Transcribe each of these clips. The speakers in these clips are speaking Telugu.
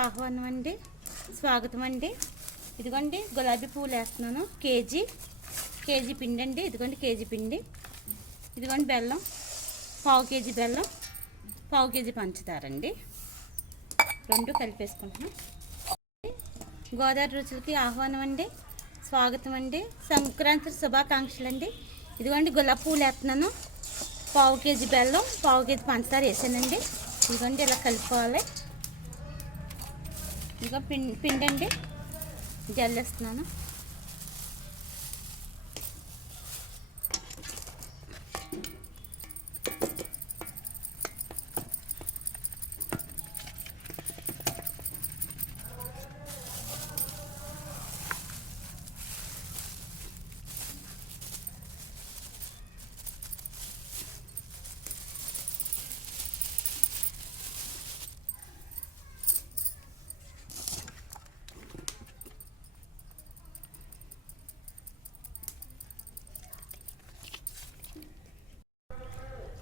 ఆహ్వానం అండి, స్వాగతం అండి. ఇదిగోండి గులాబీ పువ్వులు వేస్తున్నాను. కేజీ పిండి అండి. ఇదిగోండి కేజీ పిండి. ఇదిగోండి బెల్లం, పావు కేజీ బెల్లం, పావు కేజీ పంచదార అండి. రెండు కలిపేసుకుంటున్నాం. గోదావరి రుచులకి ఆహ్వానం అండి, స్వాగతం అండి. సంక్రాంతి శుభాకాంక్షలు అండి. ఇదిగోండి గులాబీ పువ్వులు వేస్తున్నాను. పావు కేజీ బెల్లం, పావు కేజీ పంచదార వేసానండి. ఇదిగోండి ఇలా కలుపుకోవాలి. ఇంకా పిండి అండి, జల్లేస్తున్నాను.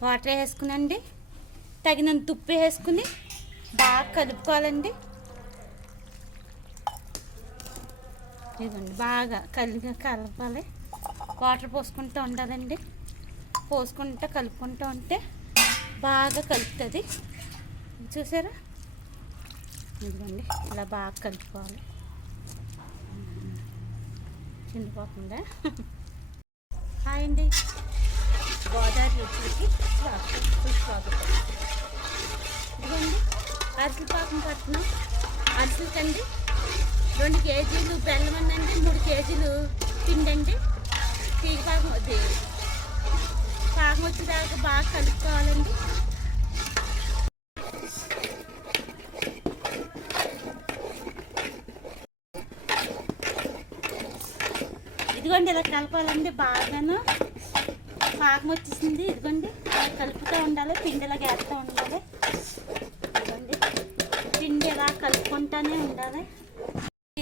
వాటర్ వేసుకునండి, తగినంత ఉప్పు వేసుకుని బాగా కలుపుకోవాలండి. ఇదిగోండి బాగా కలపాలి. వాటర్ పోసుకుంటూ ఉండాలండి. పోసుకుంటూ కలుపుకుంటూ ఉంటే బాగా కలుపుతుంది. చూసారా? ఇదిగోండి ఇలా బాగా కలుపుకోవాలి. చిండిపోతుందా? హాయ్ అండి, గోదావరి రుచులకి స్వాగతం. ఇదిగోండి అరిసెల పాకం పడుతున్నాం. అరిసెలకండి 2 కేజీలు బెల్లం అండి, 3 కేజీలు పిండి అండి. తీగ పాకం వచ్చేదాకా బాగా కలుపుకోవాలండి. ఇదిగోండి ఇలా కలపాలండి. బాగాను పాకం వచ్చేసింది. ఇదిగోండి కలుపుతూ ఉండాలి. పిండి ఇలా వేస్తూ ఉండాలి. ఇదిగోండి పిండి ఇలా కలుపుకుంటూనే ఉండాలి.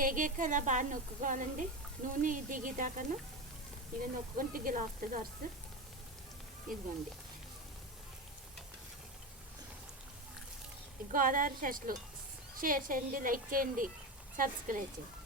ఏగాక ఇలా బాగా నొక్కుకోవాలండి. నూనె దిగేదాకా ఇక నొక్కుంటే ఇలా వస్తుంది అరుసు. ఇదిగోండి గోదావరి స్పెషల్. షేర్ చేయండి, లైక్ చేయండి, సబ్స్క్రైబ్ చేయండి.